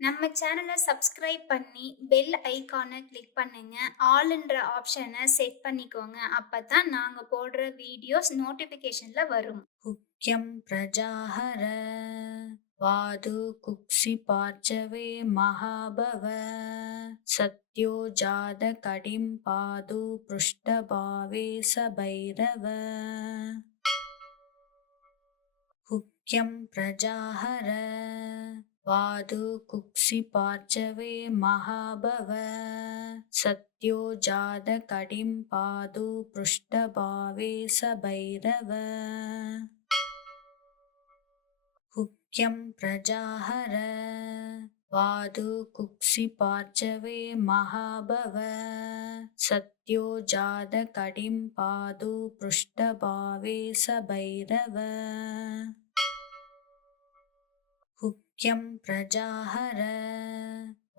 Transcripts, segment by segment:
நம்ம சேனலை சப்ஸ்கிரைப் பண்ணி பெல் ஐகானை கிளிக் பண்ணுங்க. ஆல்ன்ற ஆப்ஷனை செட் பண்ணிக்கோங்க. அப்பதான் நாங்க போடுற வீடியோஸ் நோட்டிபிகேஷன்ல வரும். हुक्यं प्रजाहर वादु कुक्षिपार्चवे महाभव सत्यो जातकडिं पादु पृष्ठभावे स भैरव हुक्यं प्रजाहर वादु कुक्षिपार्चवे महाभव सत्यो जातकडिं पादु पृष्ठभावे स भैरव हुक्यं प्रजाहर वादु कुक्षिपार्चवे महाभव सत्यो जातकडिं पादु पृष्ठभावे स भैरव हुक्यं प्रजाहर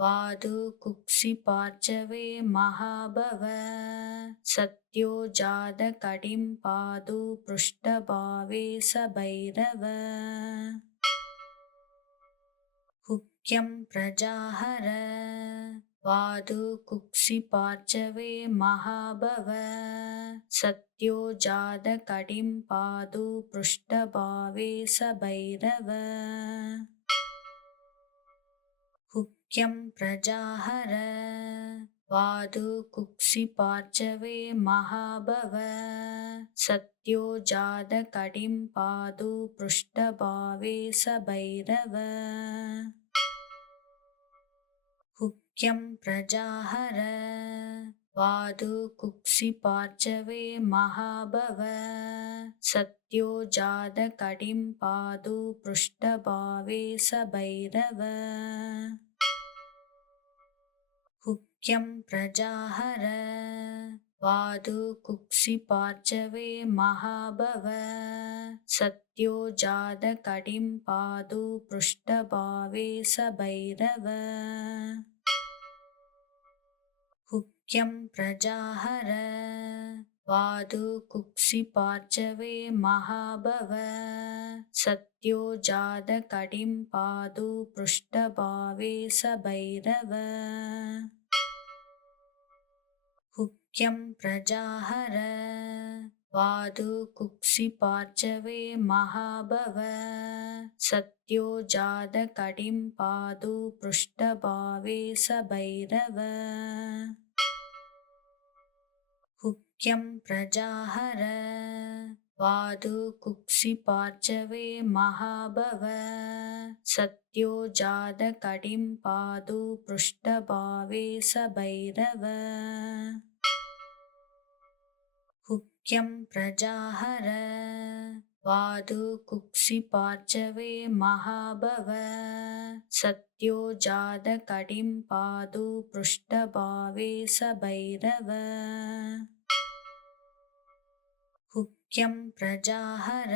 वादु कुक्षिपार्चवे महाभव सत्यो जातकडिं पादु पृष्ठभावे स भैरव हुक्यं प्रजाहर वादु कुक्षिपार्चवे महाभव सत्यो जातकडिं पादु पृष्ठभावे स भैरव हुक्यं प्रजाहर वादु कुक्षिपार्चवे महाभव सत्यो जातकडिं पादु पृष्ठभावे स भैरव हुक्यं प्रजाहर वादु कुक्षिपार्चवे महाभव सत्यो जातकडिं पादु पृष्ठभावे स भैरव हुक्यं प्रजाहर वादु कुक्षिपार्चवे महाभव सत्यो जातकडिं पादु पृष्ठभावे स भैरव हुक्यं प्रजाहर वादु कुक्षिपार्चवे महाभव सत्यो जातकडिं पादु पृष्ठभावे स भैरव हुक्यं प्रजाहर वादु कुक्षिपार्चवे महाभव सत्यो जातकडिं पादु पृष्ठभावे स भैरव हुक्यं प्रजाहर वादु कुक्षिपार्चवे महाभव सत्यो जातकडिं पादु पृष्ठभावे स भैरव हुक्यं प्रजाहर वादु कुक्षिपार्चवे महाभव सत्यो जातकडिं पादु पृष्ठभावे स भैरव हुक्यं प्रजाहर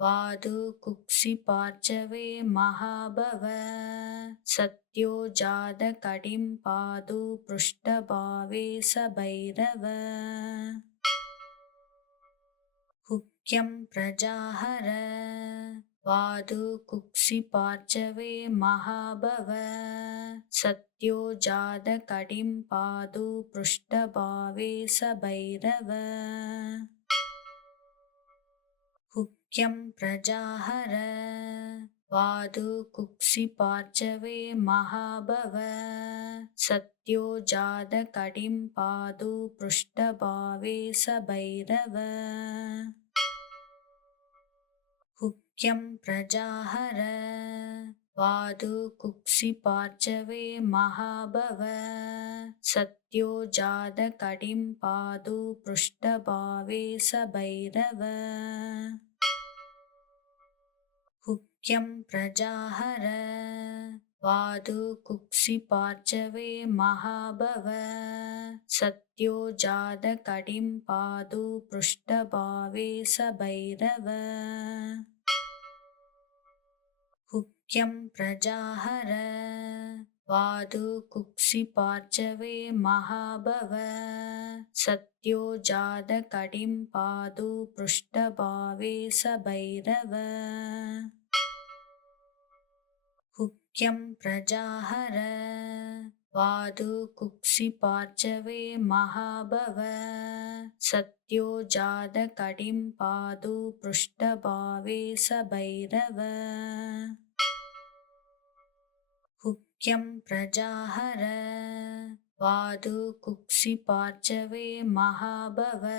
वादु कुक्षिपार्चवे महाभव सत्यो जातकडिं पादु पृष्ठभावे स भैरव हुक्यं प्रजाहर वादु कुक्षिपार्चवे महाभव सत्यो जातकडिं पादु पृष्ठभावे स भैरव हुक्यं प्रजाहर वादु कुक्षिपार्चवे महाभव सत्यो जातकडिं पादु पृष्ठभावे स भैरव हुक्यं प्रजाहर वादु कुक्षिपार्चवे महाभव सत्यो जातकडिं पादु पृष्ठभावे स भैरव हुक्यं प्रजाहर वादु कुक्षिपार्चवे महाभव सत्यो जातकडिं पादु पृष्ठभावे स भैरव हुक्यं प्रजाहर वादु कुक्षिपार्चवे महाभव सत्यो जातकडिं पादु पृष्ठभावे स भैरव हुक्यं प्रजाहर वादु कुक्षिपार्चवे महाभव सत्यो जातकटिं पादु पृष्ठभावे स भैरव हुक्यं प्रजाहर वादु कुक्षिपार्चवे महाभव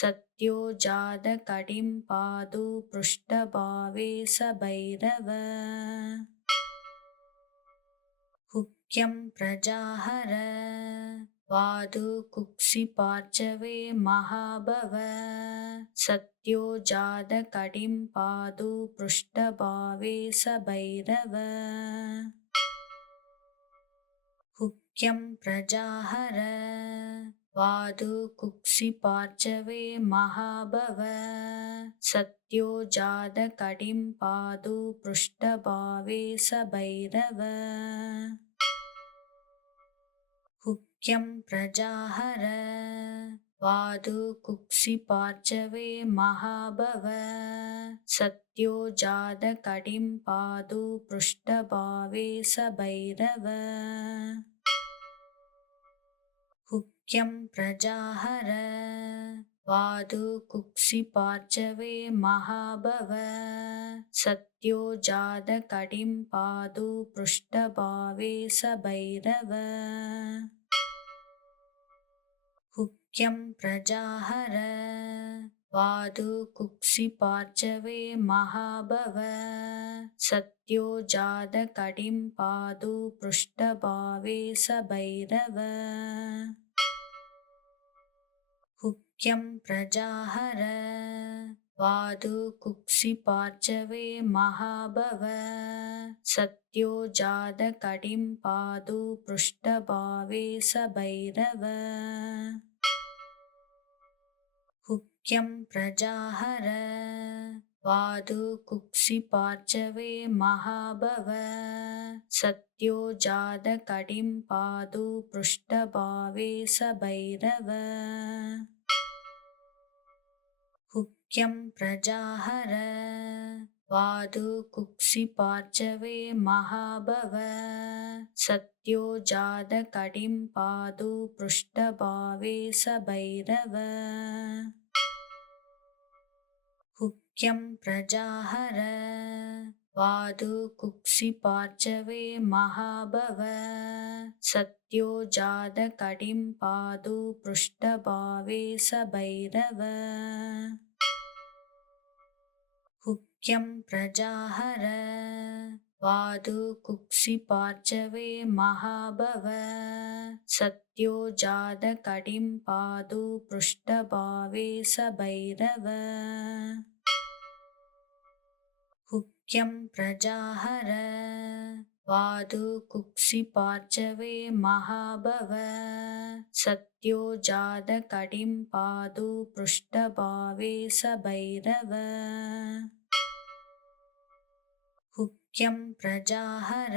सत्यो जातकटिं पादु पृष्ठभावे स भैरव हुक्यं प्रजाहर वादु कुक्षिपार्चवे महाभव सत्यो जातकटिं पादु पृष्ठभावे स भैरव हुक्यं प्रजाहर वादु कुक्षिपार्चवे महाभव सत्यो जातकटिं पादु पृष्ठभावे स भैरव हुक्यं प्रजाहर वादु कुक्षिपार्चवे महाभव सत्यो जातकटिं पादु पृष्ठभावे स भैरव हुक्यं प्रजाहर वादु कुक्षिपार्चवे महाभव सत्यो जातकटिं पादु पृष्ठभावे स भैरव हुक्यं प्रजाहर वादु कुक्षिपार्चवे महाभव सत्यो जातकटिं पादु पृष्ठभावे स भैरव हुक्यं प्रजाहर वादु कुक्षिपार्चवे महाभव सत्यो जातकटिं पादु पृष्ठभावे स भैरव हुक्यं प्रजाहर वादु कुक्षिपार्चवे महाभव सत्यो जातकटिं पादु पृष्ठभावे स भैरव हुक्यं प्रजाहर वादु कुक्षिपार्चवे महाभव सत्यो जातकटिं पादु पृष्ठभावे स भैरव हुक्यं प्रजाहर वादु कुक्षिपार्चवे महाभव सत्यो जातकटिं पादु पृष्ठभावे स भैरव हुक्यं प्रजाहर वादु कुक्षिपार्चवे महाभव सत्यो जातकटिं पादु पृष्ठभावे स भैरव हुक्यं प्रजाहर वादु कुक्षिपार्चवे महाभव सत्यो जातकटिं पादु पृष्ठभावे स भैरव हुक्यं प्रजाहर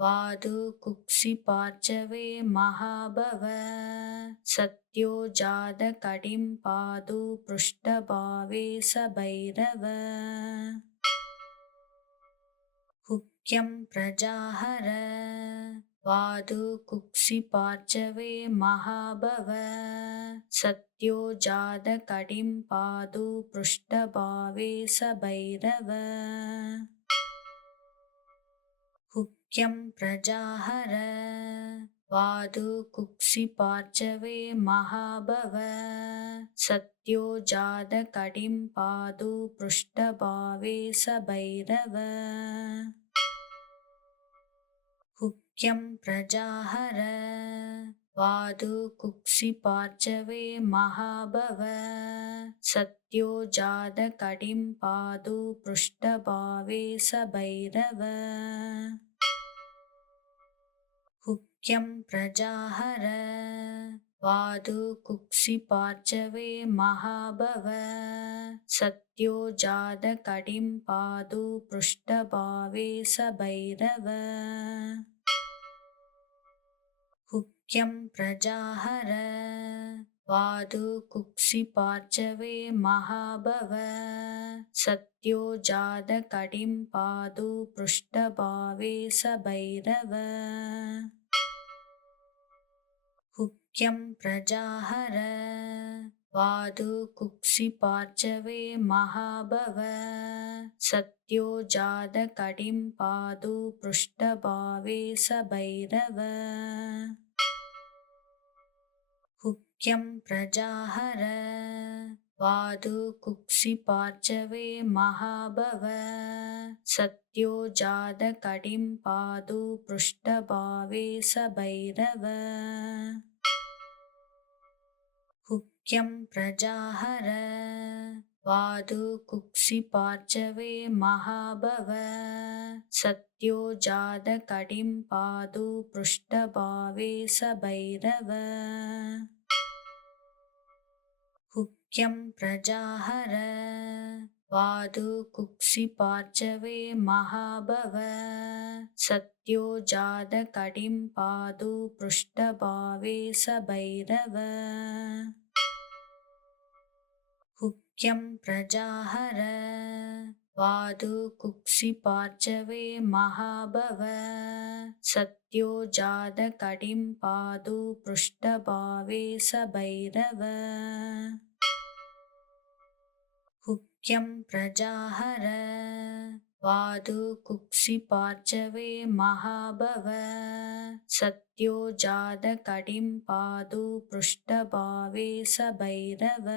वादु कुक्षिपार्चवे महाभव सत्यो जातकटिं पादु पृष्ठभावे स भैरव हुक्यं प्रजाहर वादु कुक्षिपार्चवे महाभव सत्यो जातकटिं पादु पृष्ठभावे स भैरव हुक्यं प्रजाहर वादु कुक्षिपार्चवे महाभव सत्यो जातकटिं पादु पृष्ठभावे स भैरव हुक्यं प्रजाहर वादु कुक्षिपार्चवे महाभव सत्यो जातकटिं पादु पृष्ठभावे स भैरव हुक्यं प्रजाहर वादु कुक्षिपार्चवे महाभव सत्यो जातकटिं पादु पृष्ठभावे स भैरव हुक्यं प्रजाहर वादु कुक्षि पार्चवे महाभव सत्यो जात कडिं पादु पृष्ठभावे स भैरव हुक्यं प्रजाहर वादु कुक्षि पार्चवे महाभव सत्यो जात कडिं पादु पृष्ठभावे स भैरव हुक्यं प्रजाहर वादु कुक्षि पार्चवे महाभव सत्यो जात कडिं पादु पृष्ठभावे स भैरव हुक्यं प्रजाहर वादु कुक्षि पार्चवे महाभव सत्यो जात कडिं पादु पृष्ठभावे स भैरव हुक्यं प्रजाहर वादु कुक्षि पार्चवे महाभव सत्यो जात कडिं पादु पृष्ठभावे स भैरव हुक्यं प्रजाहर वादु कुक्षि पार्चवे महाभव सत्यो जात कडिं पादु पृष्ठभावे स भैरव हुक्यं प्रजाहर वादु कुक्षि पार्चवे महाभव सत्यो जात कडिं पादु पृष्ठभावे स भैरव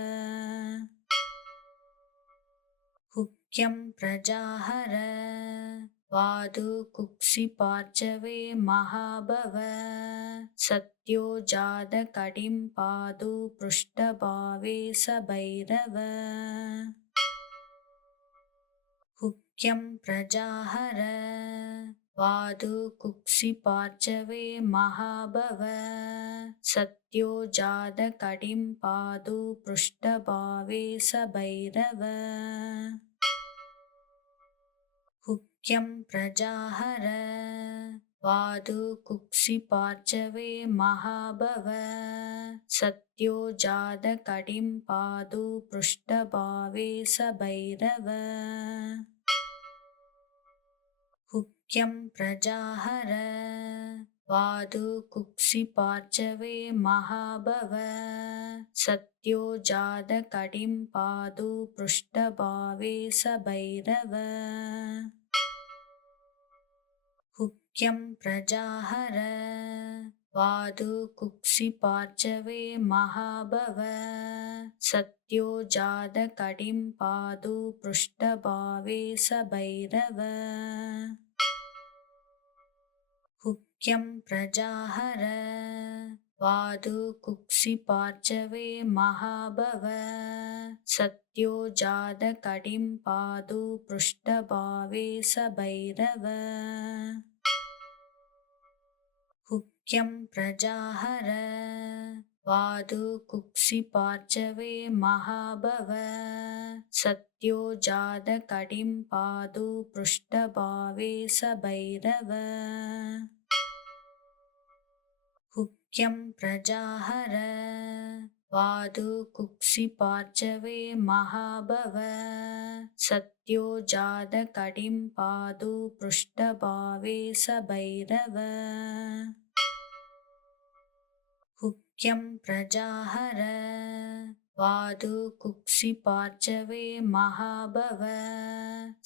हुक्यं प्रजाहर वादु कुक्षि पार्चवे महाभव सत्यो जात कडिं पादु पृष्ठभावे स भैरव हुक्यं प्रजाहर वादु कुक्षि पार्चवे महाभव सत्यो जात कडिं पादु पृष्ठभावे स भैरव हुक्यं प्रजाहर वादु कुक्षि पार्चवे महाभव सत्यो जात कडिं पादु पृष्ठभावे स भैरव हुक्यं प्रजाहर वादु कुक्षि पार्चवे महाभव सत्यो जात कडिं पादु पृष्ठभावे स भैरव हुक्यं प्रजाहर वादु कुक्षि पार्चवे महाभव सत्यो जात कडिं पादु पृष्ठभावे स भैरव हुक्यं प्रजाहर वादु कुक्षि पार्चवे महाभव सत्यो जात कडिं पादु पृष्ठभावे स भैरव हुक्यं प्रजाहर वादु कुक्षि पार्चवे महाभव सत्यो जात कडिं पादु पृष्ठभावे स भैरव हुक्यं प्रजाहर वादु कुक्षि पार्चवे महाभव सत्यो जात कडिं पादु पृष्ठभावे स भैरव हुक्यं प्रजाहर वादु कुक्षि पार्चवे महाभव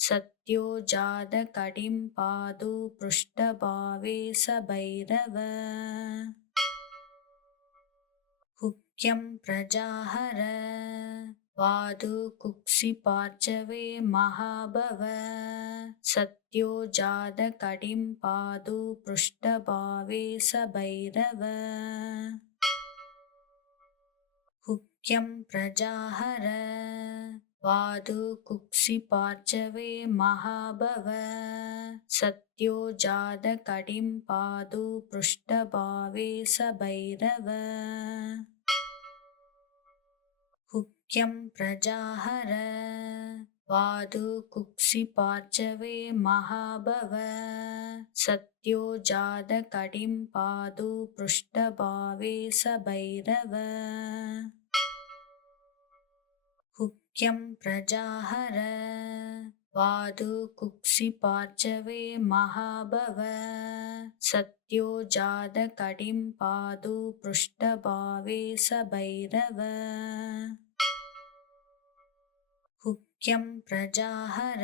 सत्यो जात कडिं पादु पृष्ठभावे स भैरव हुक्यं प्रजाहर वादु कुक्षि पार्चवे महाभव सत्यो जात कडिं पादु पृष्ठभावे स भैरव हुक्यं प्रजाहर वादु कुक्षि पार्चवे महाभव सत्यो जात कडिं पादु पृष्ठभावे स भैरव हुक्यं प्रजाहर वादु कुक्षिपार्चवे महाभव सत्यो जातकटिं पादु पृष्ठभावे स भैरव हुक्यं प्रजाहर वादु कुक्षिपार्चवे महाभव सत्यो जातकटिं पादु पृष्ठभावे स भैरव हुक्यं प्रजाहर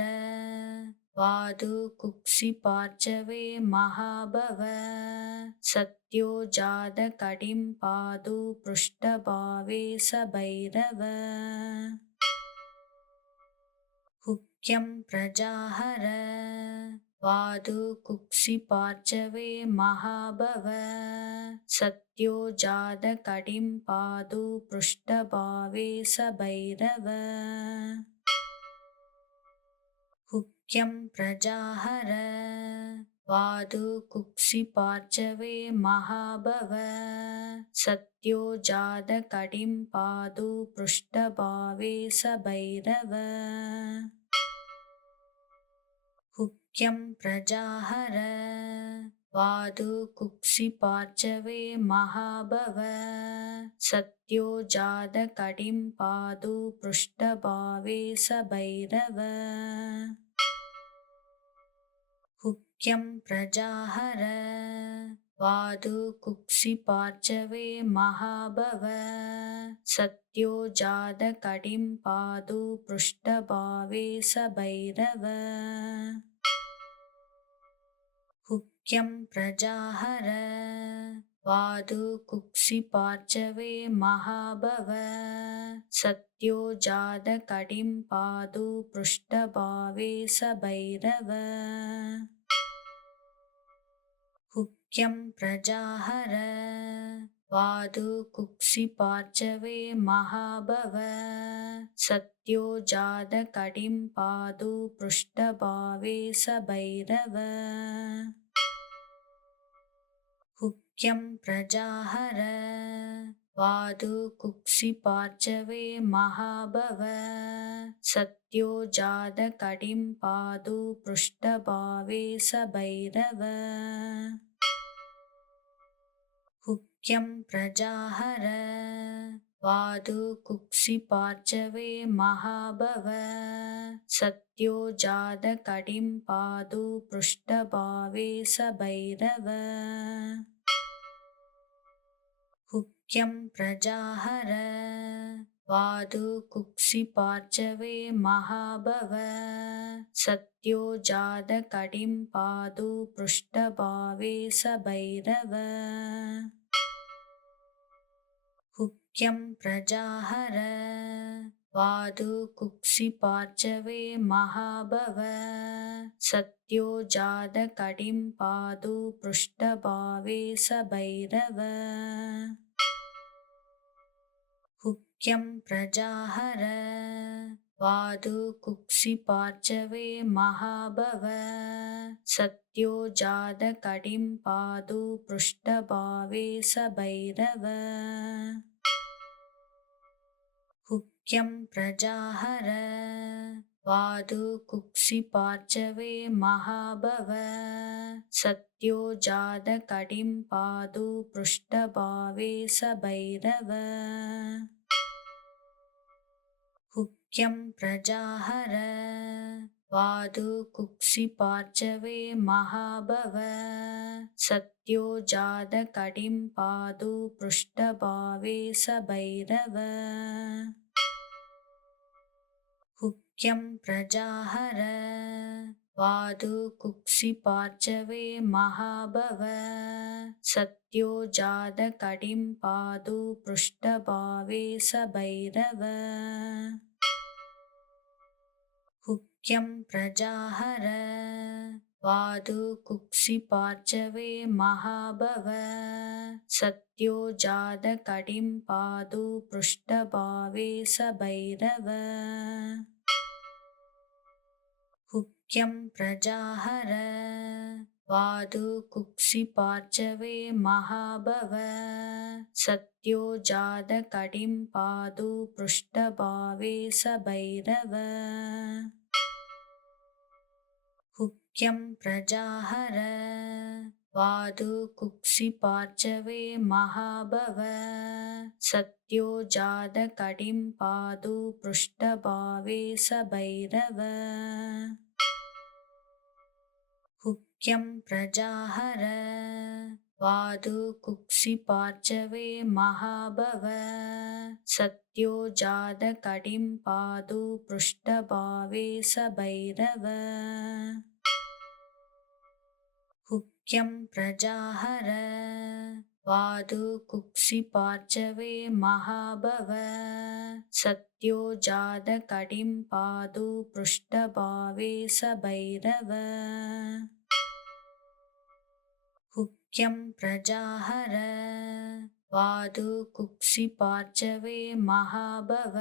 वादु कुक्षिपार्चवे महाभव सत्यो जातकटिं पादु पृष्ठभावे स भैरव हुक्यं प्रजाहर वादु कुक्षिपार्चवे महाभव सत्यो जातकटिं पादु पृष्ठभावे स भैरव हुक्यं प्रजाहर वादु कुक्षिपार्चवे महाभव सत्यो जातकटिं पादु पृष्ठभावे स भैरव हुक्यं प्रजाहर वादु कुक्षिपार्चवे महाभव सत्यो जातकटिं पादु पृष्ठभावे स भैरव हुक्यं प्रजाहर वादु कुक्षिपार्चवे महाभव सत्यो जातकटिं पादु पृष्ठभावे स भैरव हुक्यं प्रजाहर वादु कुक्षिपार्चवे महाभव सत्यो जातकटिं पादु पृष्ठभावे स भैरव हुक्यं प्रजाहर वादु कुक्षिपार्चवे महाभव सत्यो जातकटिं पादु पृष्ठभावे स भैरव हुक्यं प्रजाहर वादु कुक्षिपार्चवे महाभव सत्यो जातकटिं पादु पृष्ठभावे स भैरव हुक्यं प्रजाहर वादु कुक्षिपार्चवे महाभव सत्यो जातकटिं पादु पृष्ठभावे स भैरव हुक्यं प्रजाहर वादु कुक्षिपार्चवे महाभव सत्यो जातकटिं पादु पृष्ठभावे स भैरव हुक्यं प्रजाहर वादु कुक्षिपार्चवे महाभव सत्यो जातकटिं पादु पृष्ठभावे स भैरव हुक्यं प्रजाहर वादु कुक्षिपार्चवे महाभव सत्यो जातकटिं पादु पृष्ठभावे स भैरव हुक्यं प्रजाहर वादु कुक्षिपार्चवे महाभव सत्यो जातकटिं पादु पृष्ठभावे स भैरव हुक्यं प्रजाहर वादु कुक्षिपार्चवे महाभव सत्यो जातकटिं पादु पृष्ठभावे स भैरव हुक्यं प्रजाहर वादु कुक्षिपार्चवे महाभव सत्यो जातकटिं पादु पृष्ठभावे स भैरव हुक्यं प्रजाहर वादु कुक्षिपार्चवे महाभव सत्यो जातकटिं पादु पृष्ठभावे स भैरव हुक्यं प्रजाहर वादु कुक्षि पार्चवे महाभव सत्यो जात कडिं पादु पृष्ठभावे स भैरव हुक्यं प्रजाहर वादु कुक्षि पार्चवे महाभव सत्यो जात कडिं पादु पृष्ठभावे स भैरव हुक्यं प्रजाहर वादु कुक्षि पार्चवे महाभव सत्यो जात कडिं पादु पृष्ठभावे स भैरव हुक्यं प्रजाहर वादु कुक्षि पार्चवे महाभव सत्यो जात कडिं पादु पृष्ठभावे स भैरव हुक्यं प्रजाहर वादु कुक्षि पार्चवे महाभव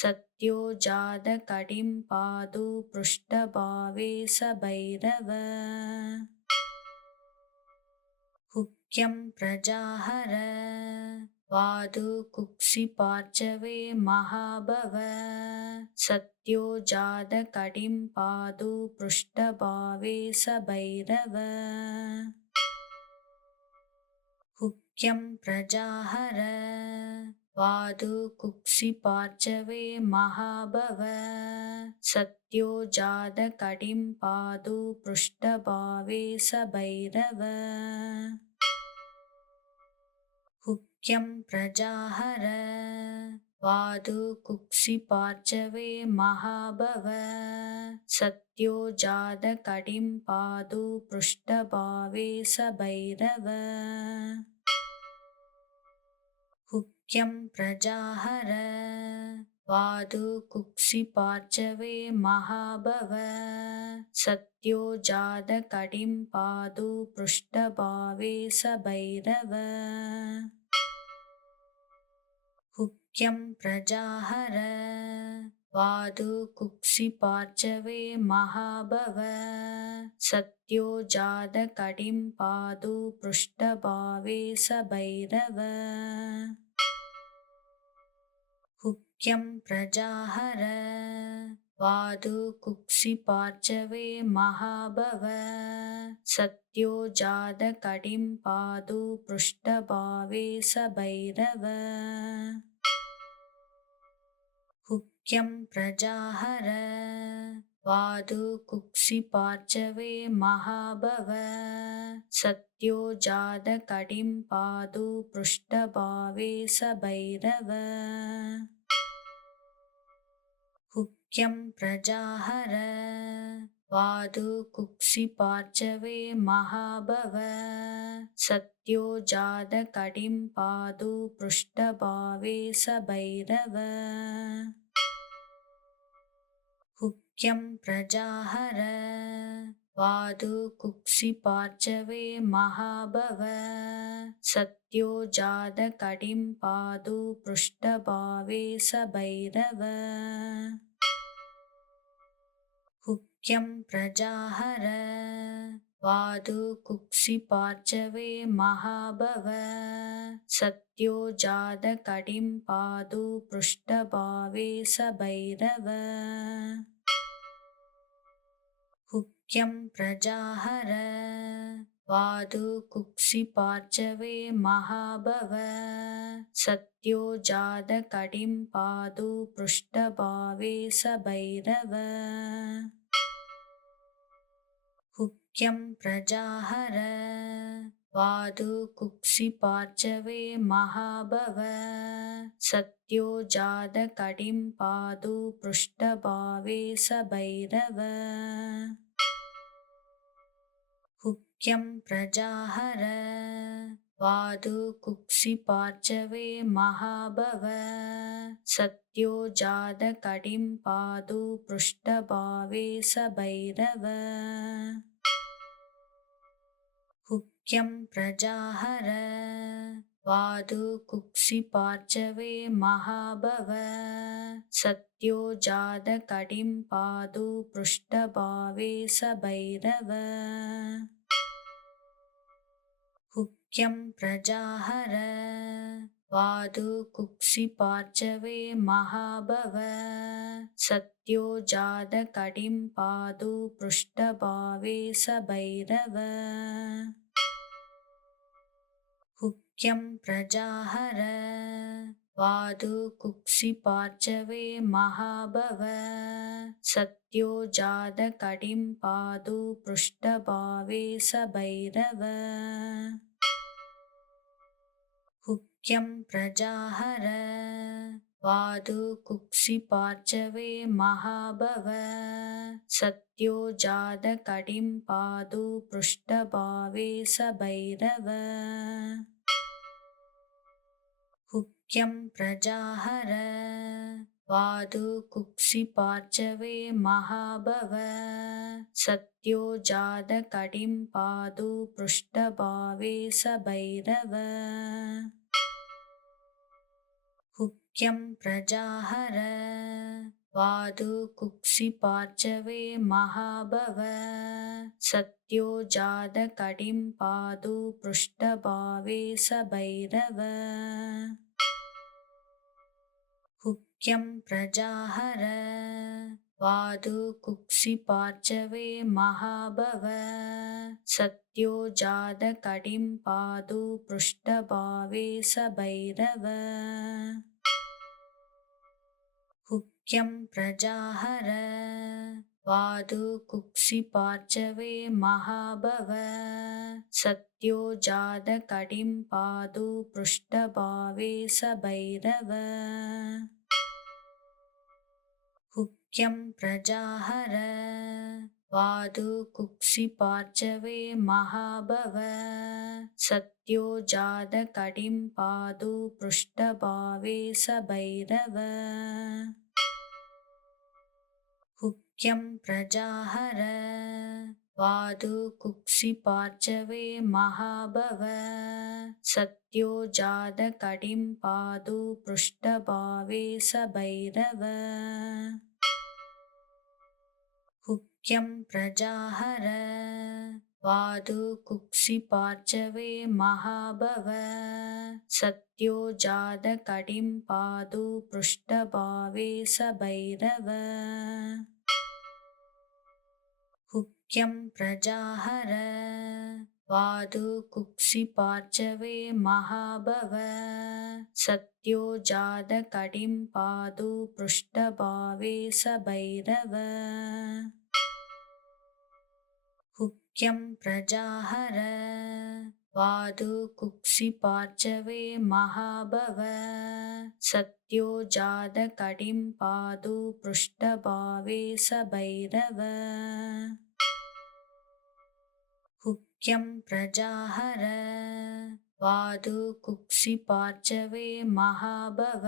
सत्यो जात कडिं पादु पृष्ठभावे स भैरव हुक्यं प्रजाहर वादु कुक्षि पार्चवे महाभव सत्यो जात कडिं पादु पृष्ठभावे स भैरव हुक्यं प्रजाहर वादु कुक्षि पार्चवे महाभव सत्यो जात कडिं पादु पृष्ठभावे स भैरव हुक्यं प्रजाहर वादु कुक्षि पार्चवे महाभव सत्यो जात कडिं पादु पृष्ठभावे स भैरव हुक्यं प्रजाहर वादु कुक्षि पार्चवे महाभव सत्यो जात कडिं पादु पृष्ठभावे स भैरव हुक्यं प्रजाहर वादु कुक्षि पार्चवे महाभव सत्यो जात कडिं पादु पृष्ठभावे स भैरव हुक्यं प्रजाहर वादु कुक्षि पार्चवे महाभव सत्यो जात कडिं पादु पृष्ठभावे स भैरव हुक्यं प्रजाहर वादु कुक्षि पार्चवे महाभव सत्यो जात कडिं पादु पृष्ठभावे स भैरव हुक्यं प्रजाहर वादु कुक्षि पार्चवे महाभव सत्यो जात कडिं पादु पृष्ठभावे स भैरव हुक्यं प्रजाहर वादु कुक्षि पार्चवे महाभव सत्यो जात कडिं पादु पृष्ठभावे स भैरव हुक्यं प्रजाहर वादु कुक्षि पार्चवे महाभव सत्यो जात कडिं पादु पृष्ठभावे स भैरव हुक्यं प्रजाहर वादु कुक्षि पार्चवे महाभव सत्यो जात कडिं पादु पृष्ठभावे स भैरव हुक्यं प्रजाहर वादु कुक्षि पार्चवे महाभव सत्यो जात कडिं पादु पृष्ठभावे स भैरव हुक्यं प्रजाहर वादु कुक्षि पार्चवे महाभव सत्यो जात कडिं पादु पृष्ठभावे स भैरव हुक्यं प्रजाहर वादु कुक्षिपार्चवे महाभव सत्यो जातकटिं पादु पृष्ठभावे स भैरव हुक्यं प्रजाहर वादु कुक्षिपार्चवे महाभव सत्यो जातकटिं पादु पृष्ठभावे स भैरव हुक्यं प्रजाहर वादु कुक्षिपार्चवे महाभव सत्यो जातकटिं पादु पृष्ठभावे स भैरव हुक्यं प्रजाहर वादु कुक्षिपार्चवे महाभव सत्यो जातकटिं पादु पृष्ठभावे स भैरव हुक्यं प्रजाहर वादु कुक्षिपार्चवे महाभव सत्यो जातकटिं पादु पृष्ठभावे स भैरव हुक्यं प्रजाहर वादु कुक्षिपार्चवे महाभव सत्यो जातकटिं पादु पृष्ठभावे स भैरव हुक्यं प्रजाहर वादु कुक्षिपार्चवे महाभव सत्यो जातकटिं पादु पृष्ठभावे स भैरव हुक्यं प्रजाहर वादु कुक्षिपार्चवे महाभव सत्यो जातकटिं पादु पृष्ठभावे स भैरव हुक्यं प्रजाहर वादु कुक्षिपार्चवे महाभव सत्यो जातकटिं पादु पृष्ठभावे स भैरव हुक्यं प्रजाहर वादु कुक्षिपार्चवे महाभव सत्यो जातकटिं पादु पृष्ठभावे स भैरव हुक्यं प्रजाहर वादु कुक्षिपार्चवे महाभव सत्यो जातकटिं पादु पृष्ठभावे स भैरव हुक्यं प्रजाहर वादु कुक्षिपार्चवे महाभव सत्यो जातकटिं पादु पृष्ठभावे स भैरव हुक्यं प्रजाहर वादु कुक्षिपार्चवे महाभव सत्यो जातकटिं पादु पृष्ठभावे स भैरव हुक्यं प्रजाहर वादु कुक्षिपार्चवे महाभव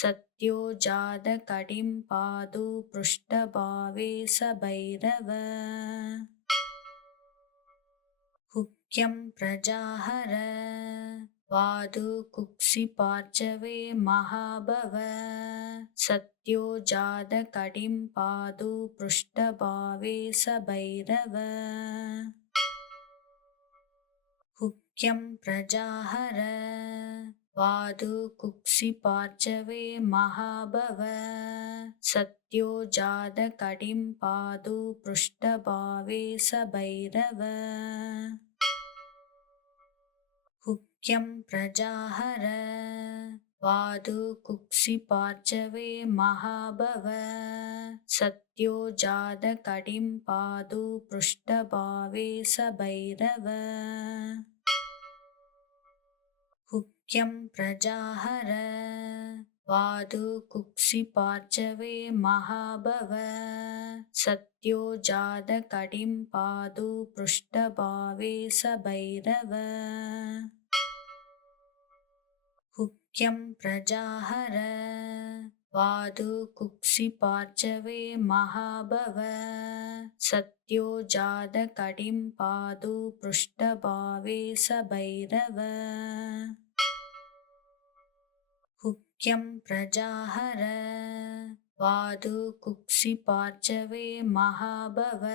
सत्यो जातकटिं पादु पृष्ठभावे स भैरव हुक्यं प्रजाहर वादु कुक्षिपार्चवे महाभव सत्यो जातकटिं पादु पृष्ठभावे स भैरव हुक्यं प्रजाहर वादु कुक्षिपार्चवे महाभव सत्यो जातकटिं पादु पृष्ठभावे स भैरव हुक्यं प्रजाहर वादु कुक्षिपार्चवे महाभव सत्यो जातकटिं पादु पृष्ठभावे स भैरव हुक्यं प्रजाहर वादु कुक्षिपार्चवे महाभव सत्यो जातकटिं पादु पृष्ठभावे स भैरव हुक्यं प्रजाहर वादु कुक्षि पार्चवे महाभव सत्यो जात कडिं पादु पृष्ठभावे स भैरव हुक्यं प्रजाहर वादु कुक्षि पार्चवे महाभव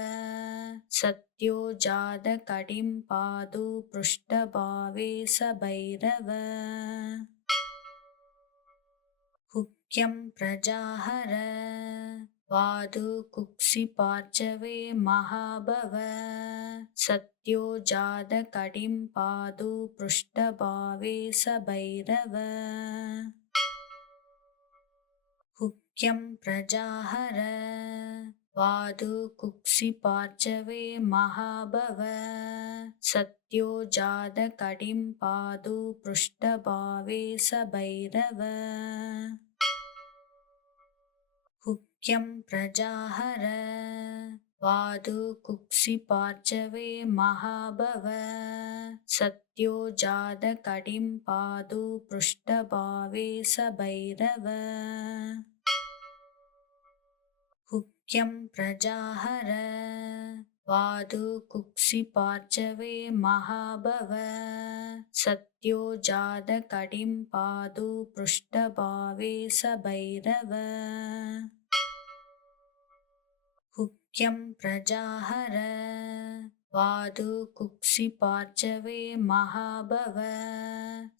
सत्यो जात कडिं पादु पृष्ठभावे स भैरव हुक्यं प्रजाहर वादु कुक्षि पार्चवे महाभव सत्यो जात कडिं पादु पृष्ठभावे स भैरव हुक्यं प्रजाहर वादु कुक्षि पार्चवे महाभव सत्यो जात कडिं पादु पृष्ठभावे स भैरव हुक्यं प्रजाहर वादु कुक्षि पार्चवे महाभव सत्यो जात कडिं पादु पृष्ठभावे स भैरव हुक्यं प्रजाहर वादु कुक्षि पार्चवे महाभव सत्यो जात कडिं पादु पृष्ठभावे स भैरव हुक्यं प्रजाहर वादु कुक्षि पार्चवे महाभव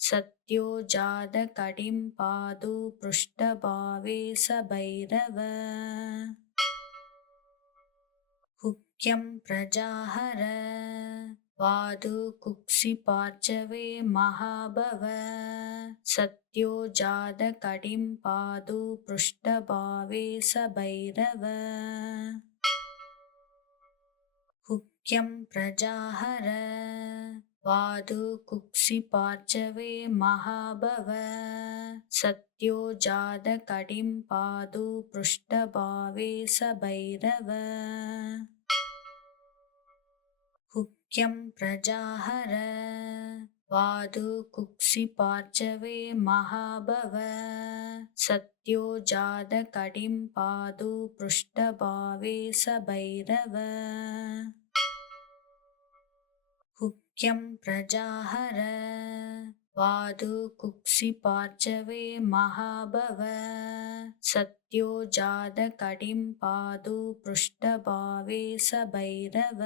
सत्यो जात कडिं पादु पृष्ठभावे स भैरव हुक्यं प्रजाहर वादु कुक्षि पार्चवे महाभव सत्यो जात कडिं पादु पृष्ठभावे स भैरव हुक्यं प्रजाहर वादु कुक्षि पार्चवे महाभव सत्यो जात कडिं पादु पृष्ठभावे स भैरव हुक्यं प्रजाहर वादु कुक्षि पार्चवे महाभव सत्यो जात कडिं पादु पृष्ठभावे स भैरव हुक्यं प्रजाहर वादु कुक्षि पार्चवे महाभव सत्यो जात कडिं पादु पृष्ठभावे स भैरव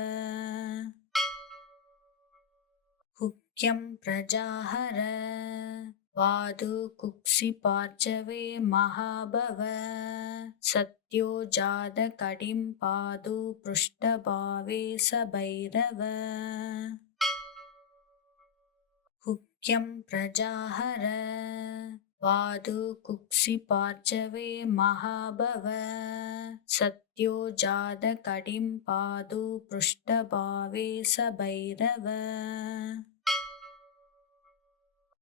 हुक्यं प्रजाहर वादु कुक्षि पार्चवे महाभव सत्यो जात कडिं पादु पृष्ठभावे स भैरव हुक्यं प्रजाहर वादु कुक्षि पार्चवे महाभव सत्यो जात कडिं पादु पृष्ठभावे स भैरव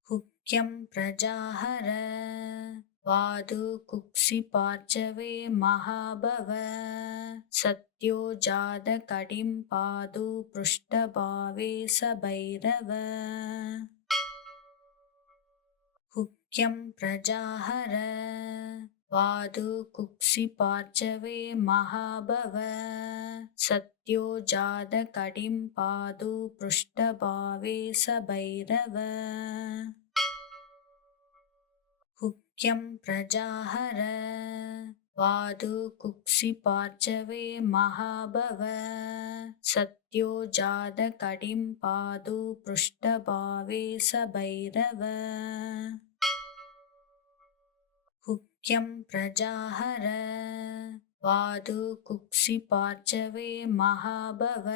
हुक्यं प्रजाहर वादु कुक्षि पार्चवे महाभव सत्यो जात कडिं पादु पृष्ठभावे स भैरव हुक्यं प्रजाहर वादु कुक्षि पार्चवे महाभव सत्यो जात कडिं पादु पृष्ठभावे स भैरव हुक्यं प्रजाहर वादु कुक्षि पार्चवे महाभव सत्यो जात कडिं पादु पृष्ठभावे स भैरव हुक्यं प्रजाहर वादु कुक्षि पार्चवे महाभव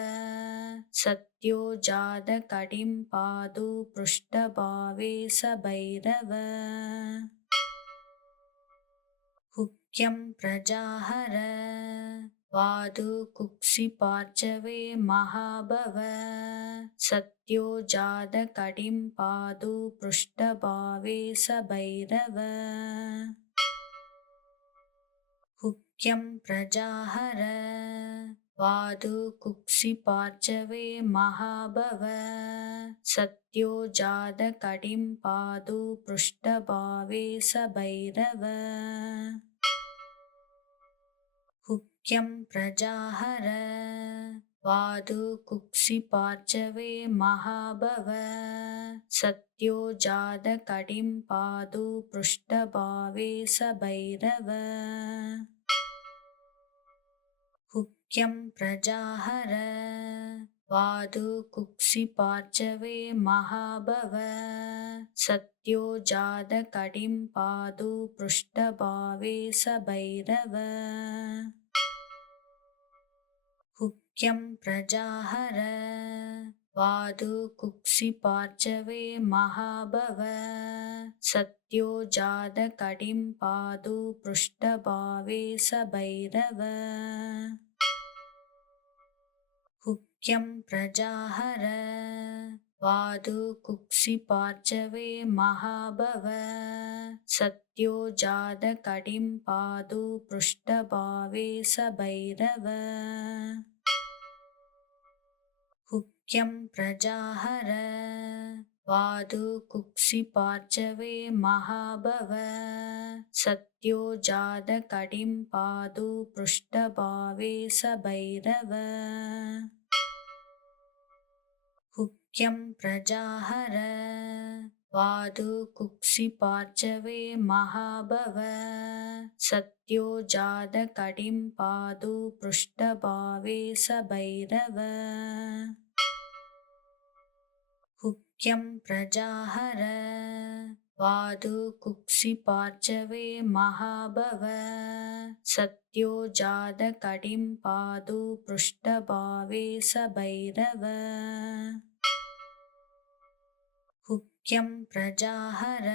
सत्यो जात कडिं पादु पृष्ठभावे स भैरव हुक्यं प्रजाहर वादु कुक्षि पार्चवे महाभव सत्यो जात कडिं पादु पृष्ठभावे स भैरव हुक्यं प्रजाहर वादु कुक्षिपार्चवे महाभव सत्यो जातकटिं पादु पृष्ठभावे स भैरव हुक्यं प्रजाहर वादु कुक्षिपार्चवे महाभव सत्यो जातकटिं पादु पृष्ठभावे स भैरव हुक्यं प्रजाहर वादु कुक्षिपार्चवे महाभव सत्यो जातकटिं पादु पृष्ठभावे स भैरव हुक्यं प्रजाहर वादु कुक्षिपार्चवे महाभव सत्यो जातकटिं पादु पृष्ठभावे स भैरव हुक्यं प्रजाहर वादु कुक्षिपार्चवे महाभव सत्यो जातकटिं पादु पृष्ठभावे स भैरव हुक्यं प्रजाहर वादु कुक्षिपार्चवे महाभव सत्यो जातकटिं पादु पृष्ठभावे स भैरव हुक्यं प्रजाहर वादु कुक्षिपार्चवे महाभव सत्यो जातकटिं पादु पृष्ठभावे स भैरव हुक्यं प्रजाहर वादु कुक्षिपार्चवे महाभव सत्यो जातकटिं पादु पृष्ठभावे स भैरव हुक्यं प्रजाहर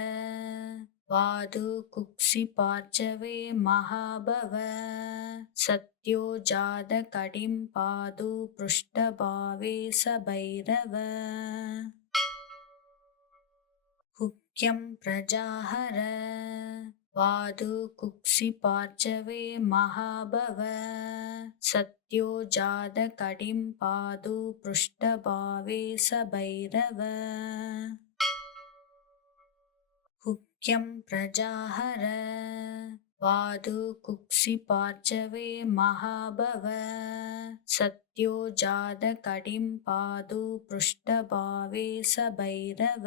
वादु कुक्षिपार्चवे महाभव सत्यो जातकटिं पादु पृष्ठभावे स भैरव हुक्यं प्रजाहर वादु कुक्षिपार्चवे महाभव सत्यो जातकटिं पादु पृष्ठभावे स भैरव हुक्यं प्रजाहर वादु कुक्षिपार्चवे महाभव सत्यो जातकटिं पादु पृष्ठभावे स भैरव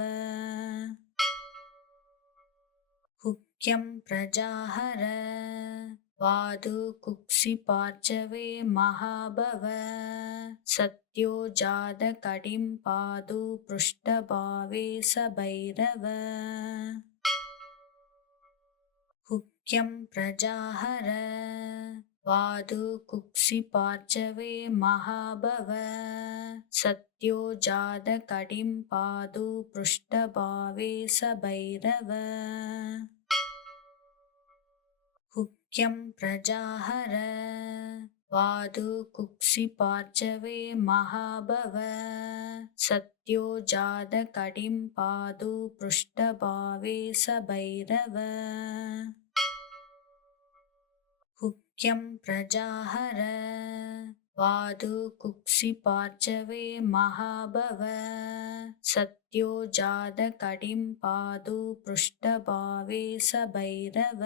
हुक्यं प्रजाहर वादु कुक्षिपार्चवे महाभव सत्यो जातकटिं पादु पृष्ठभावे स भैरव हुक्यं प्रजाहर वादु कुक्षिपार्चवे महाभव सत्यो जातकटिं पादु पृष्ठभावे स भैरव हुक्यं प्रजाहर वादु कुक्षिपार्चवे महाभव सत्यो जातकटिं पादु पृष्ठभावे स भैरव हुक्यं प्रजाहर वादु कुक्षिपार्चवे महाभव सत्यो जातकटिं पादु पृष्ठभावे स भैरव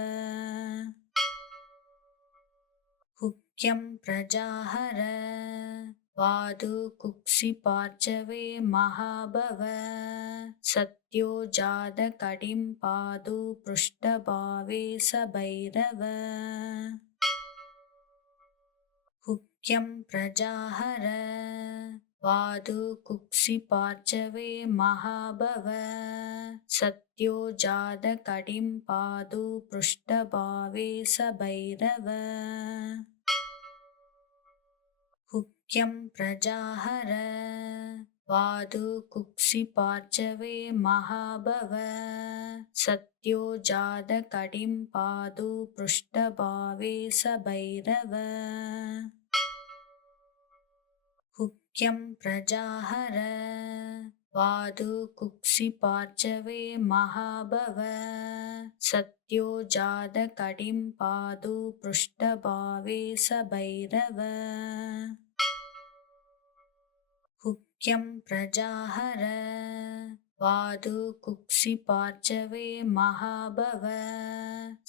हुक्यं प्रजाहर वादु कुक्षिपार्चवे महाभव सत्यो जातकटिं पादु पृष्ठभावे स भैरव हुक्यं प्रजाहर वादु कुक्षिपार्चवे महाभव सत्यो जातकटिं पादु पृष्ठभावे स भैरव हुक्यं प्रजाहर वादु कुक्षिपार्चवे महाभव सत्यो जातकटिं पादु पृष्ठभावे स भैरव हुक्यं प्रजाहर वादु कुक्षिपार्चवे महाभव सत्यो जातकटिं पादु पृष्ठभावे स भैरव हुक्यं प्रजाहर वादु कुक्षिपार्चवे महाभव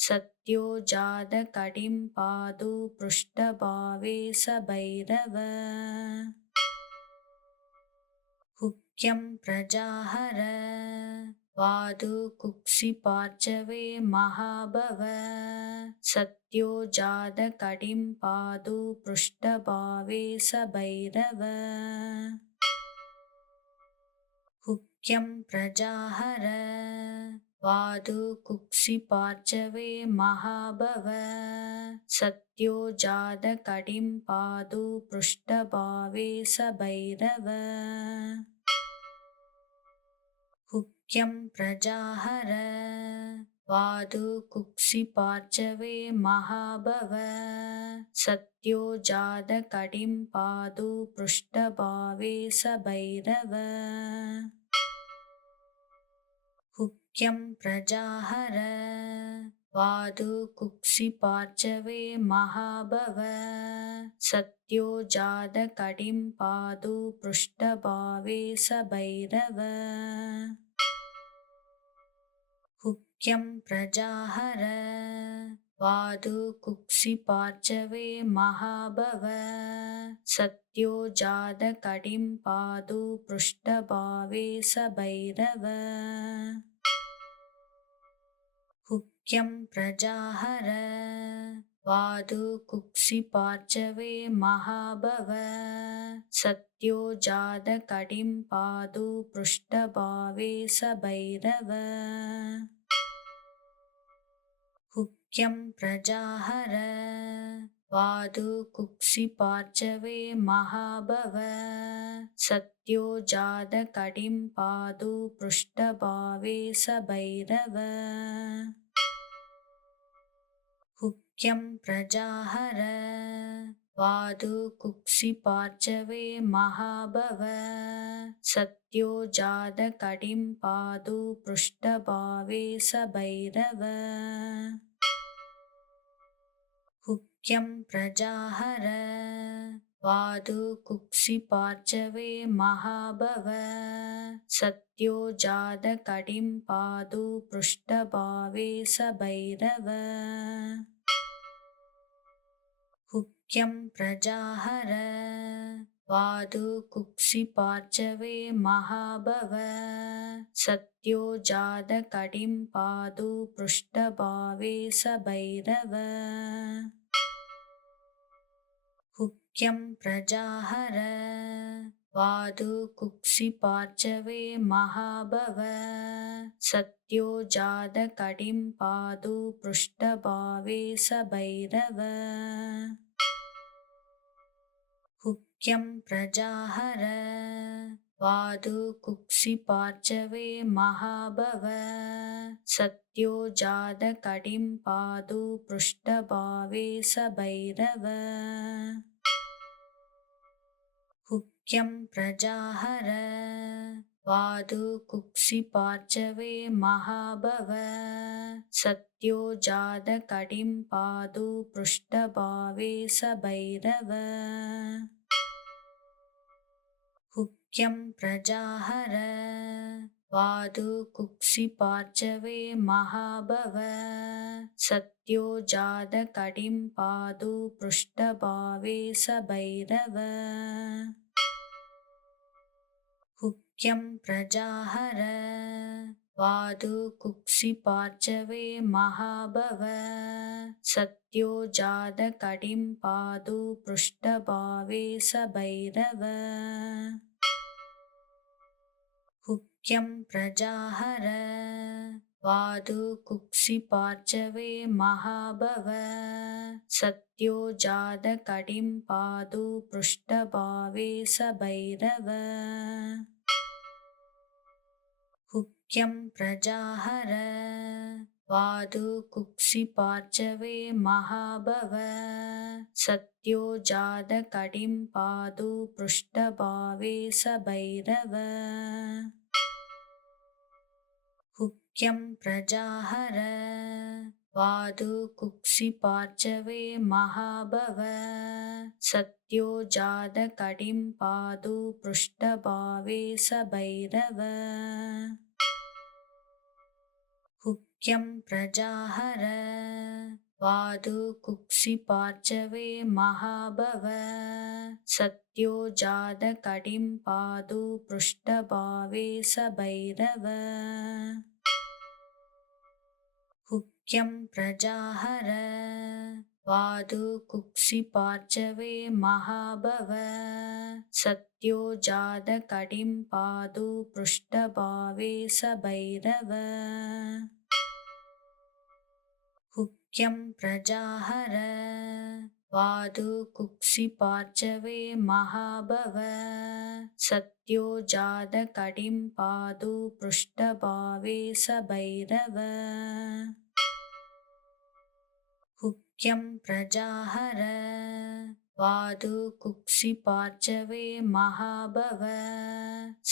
सत्यो जातकटिं पादु पृष्ठभावे स भैरव हुक्यं प्रजाहर वादु कुक्षिपार्चवे महाभव सत्यो जातकटिं पादु पृष्ठभावे स भैरव हुक्यं प्रजाहर वादु कुक्षिपार्चवे महाभव सत्यो जातकटिं पादु पृष्ठभावे स भैरव हुक्यं प्रजाहर वादु कुक्षिपार्चवे महाभव सत्यो जातकटिं पादु पृष्ठभावे स भैरव हुक्यं प्रजाहर वादु कुक्षिपार्चवे महाभव सत्यो जातकटिं पादु पृष्ठभावे स भैरव हुक्यं प्रजाहर वादु कुक्षिपार्चवे महाभव सत्यो जातकटिं पादु पृष्ठभावे स भैरव हुक्यं प्रजाहर वादु कुक्षिपार्चवे महाभव सत्यो जातकटिं पादु पृष्ठभावे स भैरव हुक्यं प्रजाहर वादु कुक्षिपार्चवे महाभव सत्यो जातकटिं पादु पृष्ठभावे स भैरव हुक्यं प्रजाहर वादु कुक्षिपार्चवे महाभव सत्यो जातकटिं पादु पृष्ठभावे स भैरव हुक्यं प्रजाहर वादु कुक्षिपार्चवे महाभव सत्यो जातकटिं पादु पृष्ठभावे स भैरव हुक्यं प्रजाहर वादु कुक्षिपार्चवे महाभव सत्यो जातकटिं पादु पृष्ठभावे स भैरव हुक्यं प्रजाहर वादु कुक्षिपार्चवे महाभव सत्यो जातकटिं पादु पृष्ठभावे स भैरव हुक्यं प्रजाहर वादु कुक्षिपार्चवे महाभव सत्यो जातकटिं पादु पृष्ठभावे स भैरव हुक्यं प्रजाहर वादु कुक्षिपार्चवे महाभव सत्यो जातकटिं पादु पृष्ठभावे स भैरव हुक्यं प्रजाहर वादु कुक्षिपार्चवे महाभव सत्यो जातकटिं पादु पृष्ठभावे स भैरव हुक्यं प्रजाहर वादु कुक्षिपार्चवे महाभव सत्यो जातकटिं पादु पृष्ठभावे स भैरव हुक्यं प्रजाहर वादु कुक्षिपार्चवे महाभव सत्यो जातकटिं पादु पृष्ठभावे स भैरव हुक्यं प्रजाहर वादु कुक्षिपार्चवे महाभव सत्यो सत्यो जातकटिं पादु पृष्ठभावे स भैरव हुक्यं प्रजाहर पादु कुक्षिपार्चवे महाभव सत्यो जातकटिं पादु पृष्ठभावे स भैरव हुक्यं प्रजाहर पादु कुक्षिपार्चवे महाभव सत्यो जातकटिं पादु पृष्ठभावे स भैरव हुक्यं प्रजाहर पादु कुक्षिपार्चवे महाभव सत्यो जातकटिं पादु पृष्ठभावे स भैरव हुक्यं प्रजाहर पादु कुक्षिपार्चवे महाभव सत्यो जातकटिं पादु पृष्ठभावे स भैरव हुक्यं प्रजाहर पादु कुक्षिपार्चवे महाभव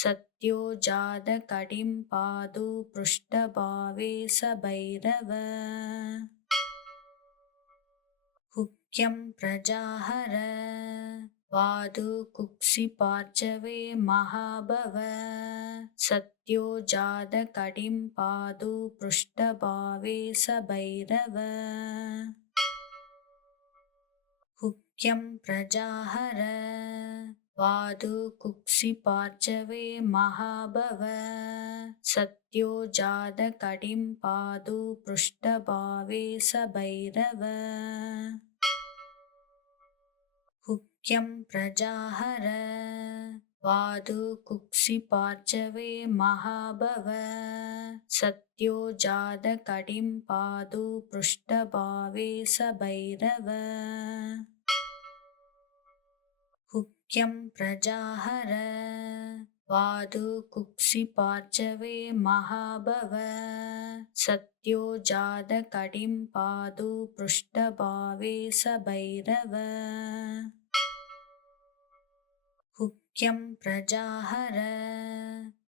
सत्यो जातकटिं पादु पृष्ठभावे स भैरव हुक्यं प्रजाहर पादु कुक्षिपार्चवे महाभव सत्यो जातकटिं पादु पृष्ठभावे स भैरव हुक्यं प्रजाहर पादु कुक्षिपार्चवे महाभव सत्यो जातकटिं पादु पृष्ठभावे स भैरव हुक्यं प्रजाहर पादु कुक्षिपार्चवे महाभव सत्यो जातकटिं पादु पृष्ठभावे स भैरव हुक्यं प्रजाहर पादु कुक्षिपार्चवे महाभव सत्यो जातकटिं पादु पृष्ठभावे स भैरव हुक्यं प्रजाहर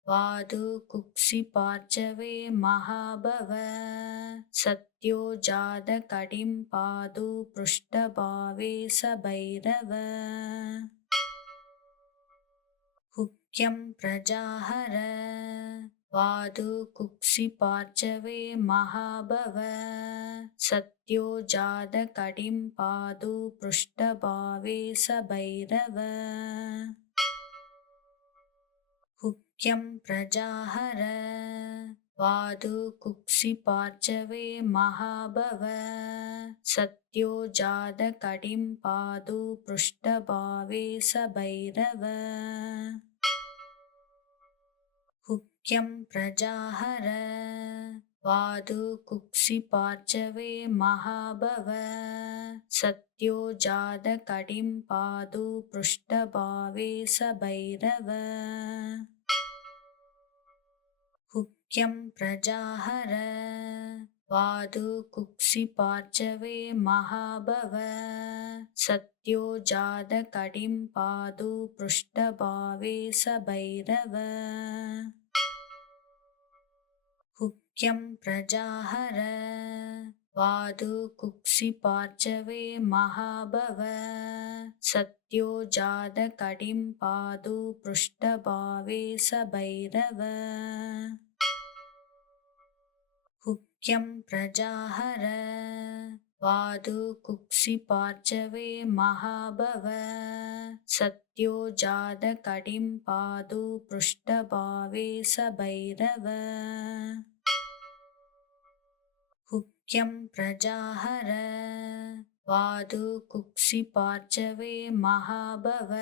पादु कुक्षिपार्चवे महाभव सत्यो जातकटिं पादु पृष्ठभावे स भैरव हुक्यं प्रजाहर पादु कुक्षिपार्चवे महाभव सत्यो जातकटिं पादु पृष्ठभावे स भैरव हुक्यं प्रजाहर पादु कुक्षिपार्चवे महाभव सत्यो जातकटिं पादु पृष्ठभावे स भैरव हुक्यं प्रजाहर पादु कुक्षिपार्चवे महाभव सत्यो जातकटिं पादु पृष्ठभावे स भैरव हुक्यं प्रजाहर पादु कुक्षिपार्चवे महाभव सत्यो जातकटिं पादु पृष्ठभावे स भैरव हुक्यं प्रजाहर पादु कुक्षिपार्चवे महाभव सत्यो जातकटिं पादु पृष्ठभावे स भैरव हुक्यं प्रजाहर पादु कुक्षिपार्चवे महाभव सत्यो जातकटिं पादु पृष्ठभावे स भैरव हुक्यं प्रजाहर पादु कुक्षिपार्चवे महाभव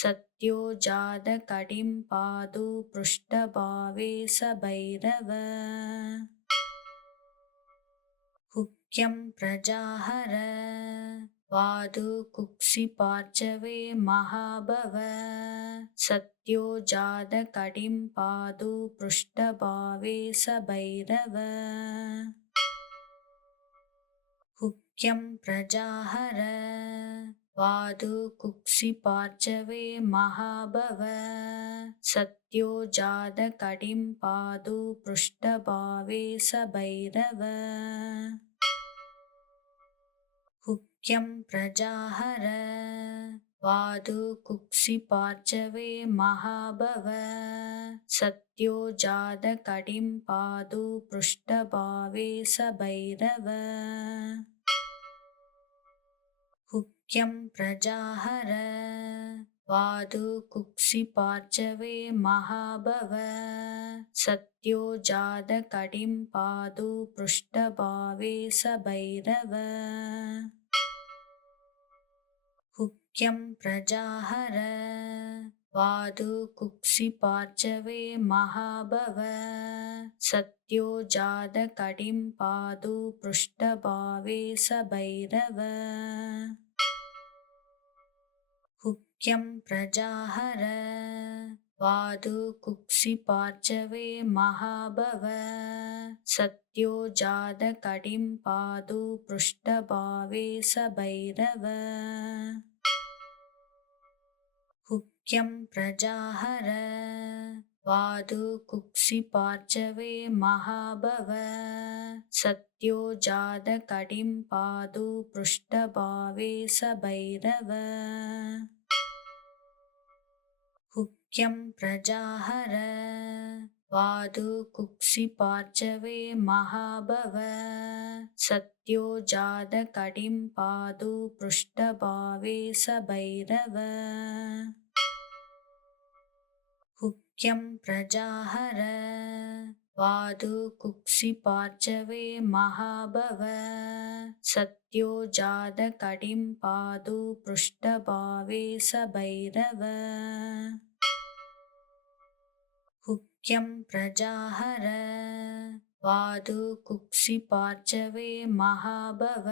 सत्यो जातकटिं पादु पृष्ठभावे स भैरव हुक्यं प्रजाहर पादु कुक्षिपार्चवे महाभव सत्यो जातकटिं पादु पृष्ठभावे स भैरव हुक्यं प्रजाहर वादु कुक्षिपार्चवे महाभव सत्यो जात कडिं पादु पृष्ठभावे स भैरव हुक्यं प्रजाहर वादु कुक्षिपार्चवे महाभव सत्यो जात कडिं पादु पृष्ठभावे स भैरव हुक्यं प्रजाहर वादु कुक्षिपार्चवे महाभव सत्यो जात कडिं पादु पृष्ठभावे स भैरव हुक्यं प्रजाहर वादु कुक्षिपार्चवे महाभव सत्यो जात कडिं पादु पृष्ठभावे स भैरव हुक्यं प्रजाहर वादु कुक्षिपार्चवे महाभव सत्यो जात कडिं पादु पृष्ठभावे स भैरव हुक्यं प्रजाहर वादु कुक्षिपार्चवे महाभव सत्यो जात कडिं पादु पृष्ठभावे स भैरव हुक्यं प्रजाहर वादु कुक्षिपार्चवे महाभव सत्यो जात कडिं पादु पृष्ठभावे स भैरव हुक्यं प्रजाहर वादु कुक्षिपार्चवे महाभव सत्यो जात कडिं पादु पृष्ठभावे स भैरव हुक्यं प्रजाहर वादु कुक्षिपार्चवे महाभव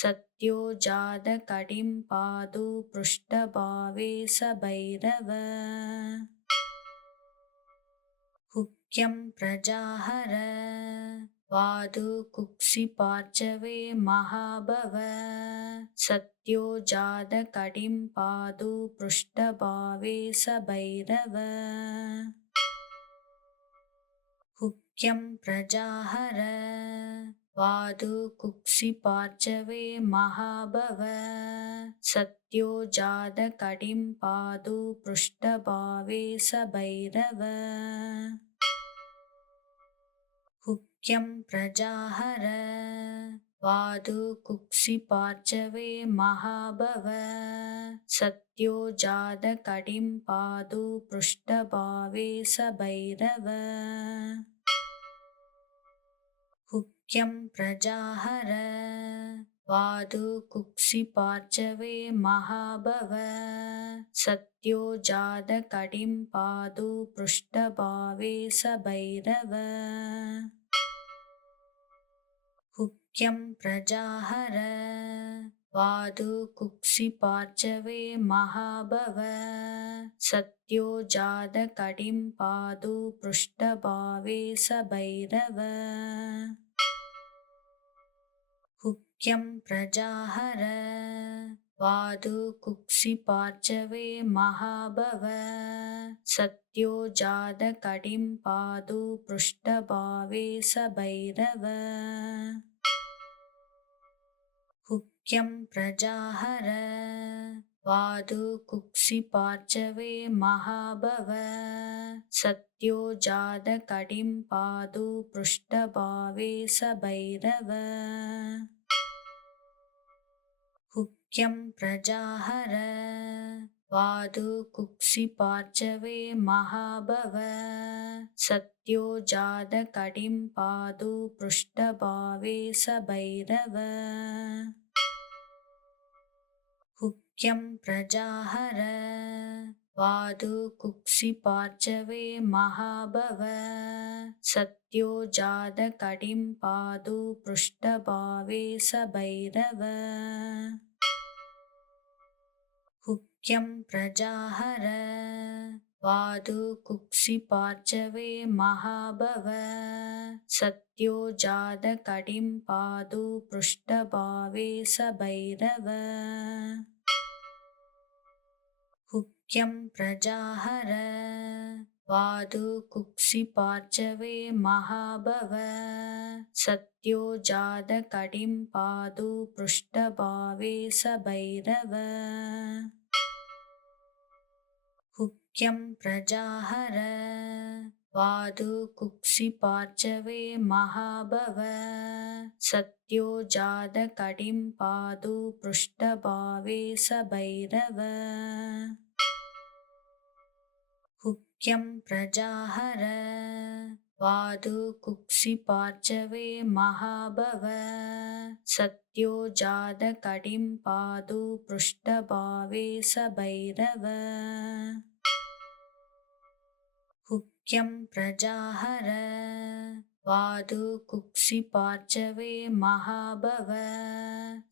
सत्यो जात कडिं पादु पृष्ठभावे स भैरव हुक्यं प्रजाहर वादु कुक्षिपार्चवे महाभव सत्यो जात कडिं पादु पृष्ठभावे स भैरव हुक्यं प्रजाहर वादु कुक्षिपार्चवे महाभव सत्यो जात कडिं पादु पृष्ठभावे स भैरव हुक्यं प्रजाहर वादु कुक्षिपार्चवे महाभव सत्यो जात कडिं पादु पृष्ठभावे स भैरव हुक्यं प्रजाहर वादु कुक्षिपार्चवे महाभव सत्यो जात कडिं पादु पृष्ठभावे स भैरव हुक्यं प्रजाहर वादु कुक्षिपार्चवे महाभव सत्यो जात कडिं पादु पृष्ठभावे स भैरव हुक्यं प्रजाहर वादु कुक्षिपार्चवे महाभव सत्यो जात कडिं पादु पृष्ठभावे स भैरव हुक्यं प्रजाहर वादु कुक्षिपार्चवे महाभव सत्यो जात कडिं पादु पृष्ठभावे स भैरव हुक्यं प्रजाहर वादु कुक्षिपार्चवे महाभव सत्यो जात कडिं पादु पृष्ठभावे स भैरव हुक्यं प्रजाहर वादु कुक्षिपार्चवे महाभव सत्यो जात कडिं पादु पृष्ठभावे स भैरव हुक्यं प्रजाहर वादु कुक्षि पार्चवे महाभव सत्यो जात कडिं पादु पृष्ठभावे स भैरव हुक्यं प्रजाहर वादु कुक्षि पार्चवे महाभव सत्यो जात कडिं पादु पृष्ठभावे स भैरव हुक्यं प्रजाहर वादु कुक्षि पार्चवे महाभव सत्यो जात कडिं पादु पृष्ठभावे स भैरव हुक्यं प्रजाहर वादु कुक्षि पार्चवे महाभव सत्यो जात कडिं पादु पृष्ठभावे स भैरव हुक्यं प्रजाहर वादु कुक्षि पार्चवे महाभव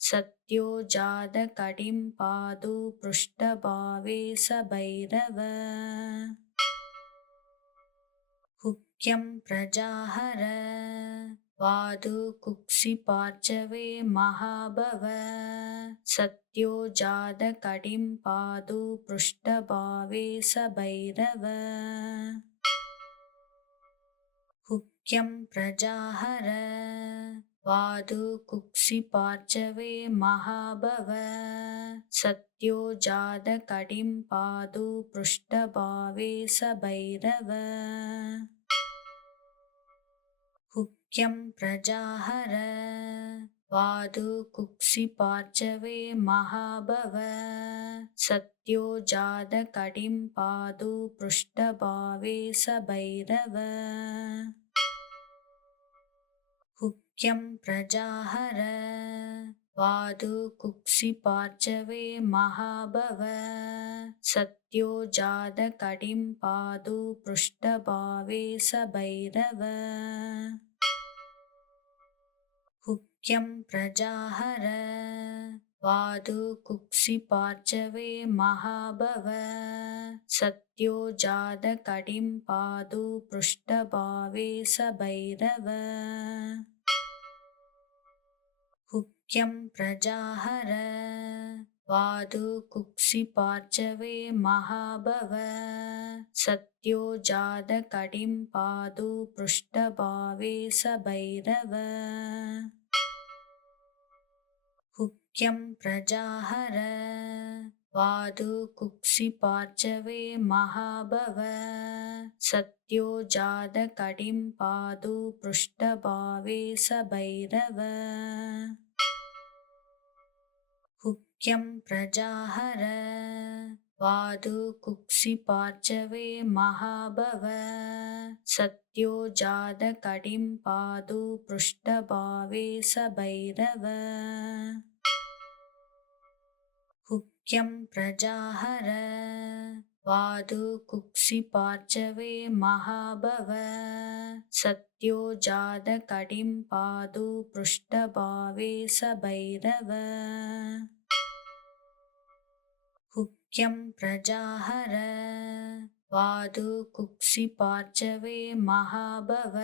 सत्यो जात कडिं पादु पृष्ठभावे स भैरव हुक्यं प्रजाहर वादु कुक्षि पार्चवे महाभव सत्यो जात कडिं पादु पृष्ठभावे स भैरव हुक्यं प्रजाहर वादु कुक्षि पार्चवे महाभव सत्यो जात कडिं पादु पृष्ठभावे स भैरव हुक्यं प्रजाहर वादु कुक्षि पार्चवे महाभव सत्यो जात कडिं पादु पृष्ठभावे स भैरव हुक्यं प्रजाहर वादु कुक्षि पार्चवे महाभव सत्यो जात कडिं पादु पृष्ठभावे स भैरव हुक्यं प्रजाहर वादु कुक्षि पार्चवे महाभव सत्यो जात कडिं पादु पृष्ठभावे स भैरव हुक्यं प्रजाहर वादु कुक्षि पार्चवे महाभव सत्यो जात कडिं पादु पृष्ठभावे स भैरव हुक्यं प्रजाहर वादु कुक्षि पार्चवे महाभव सत्यो जात कडिं पादु पृष्ठभावे स भैरव हुक्यं प्रजाहर वादु कुक्षि पार्चवे महाभव सत्यो जात कडिं पादु पृष्ठभावे स भैरव हुक्यं प्रजाहर वादु कुक्षि पार्चवे महाभव सत्यो जात कडिं पादु पृष्ठभावे स भैरव हुक्यं प्रजाहर वादु कुक्षि पार्चवे महाभव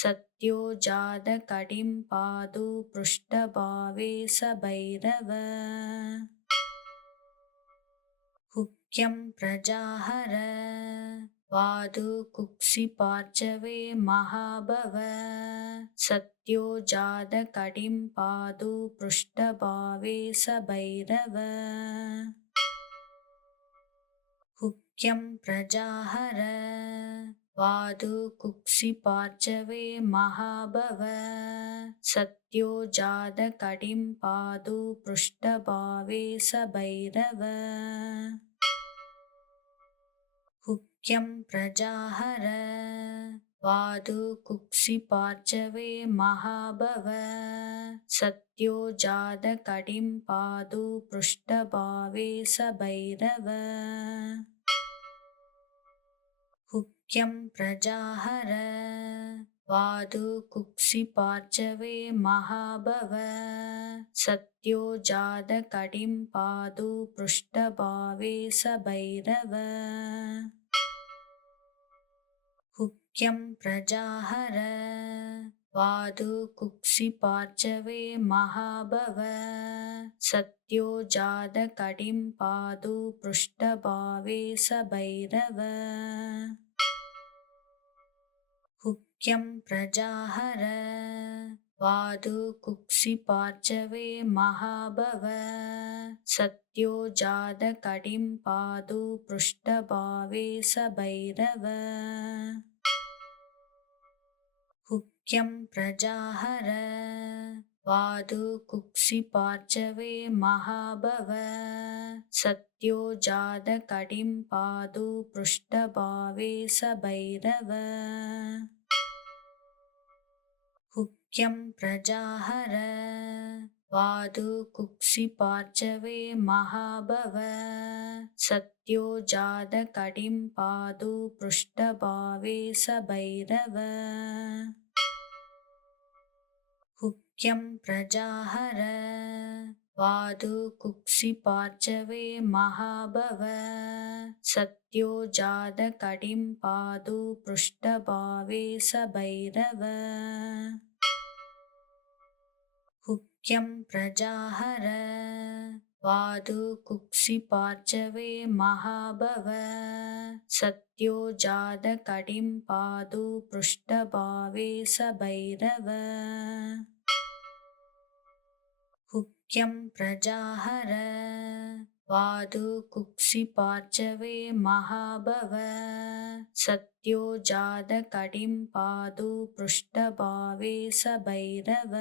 सत्यो जात कडिं पादु पृष्ठभावे स भैरव हुक्यं प्रजाहर वादु कुक्षि पार्चवे महाभव सत्यो जात कडिं पादु पृष्ठभावे स भैरव हुक्यं प्रजाहर वादु कुक्षि पार्चवे महाभव सत्यो जात कडिं पादु पृष्ठभावे स भैरव हुक्यं प्रजाहर वादु कुक्षि पार्चवे महाभव सत्यो जात कडिं पादु पृष्ठभावे स भैरव हुक्यं प्रजाहर वादु कुक्षिपार्चवे महाभव सत्यो जातकटिं पादु पृष्ठभावे स भैरव हुक्यं प्रजाहर वादु कुक्षिपार्चवे महाभव सत्यो जातकटिं पादु पृष्ठभावे स भैरव हुक्यं प्रजाहर वादु कुक्षिपार्चवे महाभव सत्यो जातकटिं पादु पृष्ठभावे स भैरव हुक्यं प्रजाहर वादु कुक्षिपार्चवे महाभव सत्यो जातकटिं पादु पृष्ठभावे स भैरव हुक्यं प्रजाहर वादु कुक्षिपार्चवे महाभव सत्यो जातकटिं पादु पृष्ठभावे स भैरव हुक्यं प्रजाहर वादु कुक्षिपार्चवे महाभव सत्यो जातकटिं पादु पृष्ठभावे स भैरव हुक्यं प्रजाहर वादु कुक्षिपार्चवे महाभव सत्यो जातकटिं पादु पृष्ठभावे स भैरव हुक्यं प्रजाहर वादु कुक्षिपार्चवे महाभव सत्यो जातकटिं पादु पृष्ठभावे स भैरव